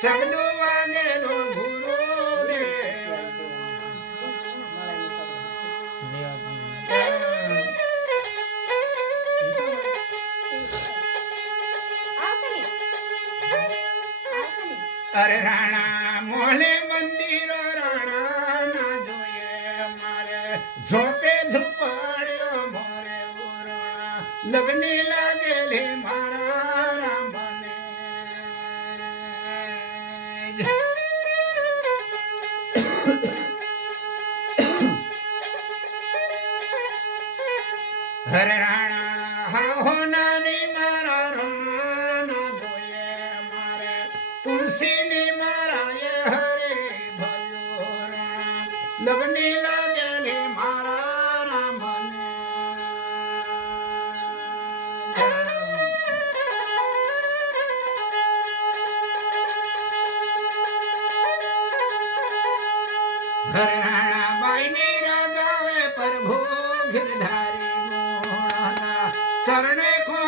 શબ્દો વાગેલો ગુરુદેવ અરે રાણા મોલે મંદિરો રાણા ના જોઈએ મારે ઝોપે ઝુંપડ્યો મોરે ઉરણા લગની લાગેલી મારા રામને હરે રાણા હા નાની મારા રમણા ના જોઈએ મારે તુલસીની મારાએ હરે ભજો રામ લગની લાગેલી મારા રામને હરે રાણા બાઈની રાગાવે પ્રભુ ગિરધારી મોહના શરણે કો